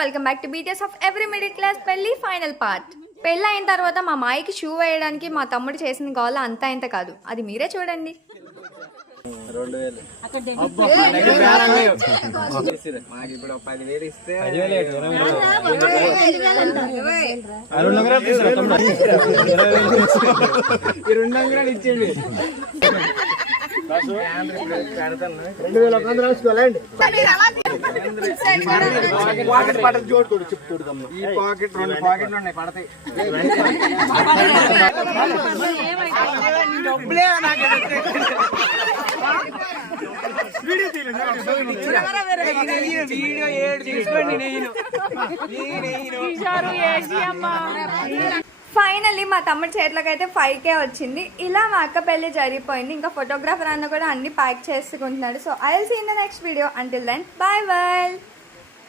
Welcome back to BTS of every middle class పెళ్లి final part. పెళ్ళి అయిన తర్వాత మా మాయకి షూ వేయడానికి మా తమ్ముడు చేసిన గోల అంతా ఇంత కాదు, అది మీరే చూడండి. ఫైనల్లీ మా తమ్ముడి చేతిలోకి అయితే 5K వచ్చింది. ఇలా మా అక్క పెళ్లి జరిగిపోయింది. ఇంకా ఫోటోగ్రాఫర్ అన్న కూడా అన్ని ప్యాక్ చేసుకుంటున్నాడు. So I will see in the next video. Until then bye by.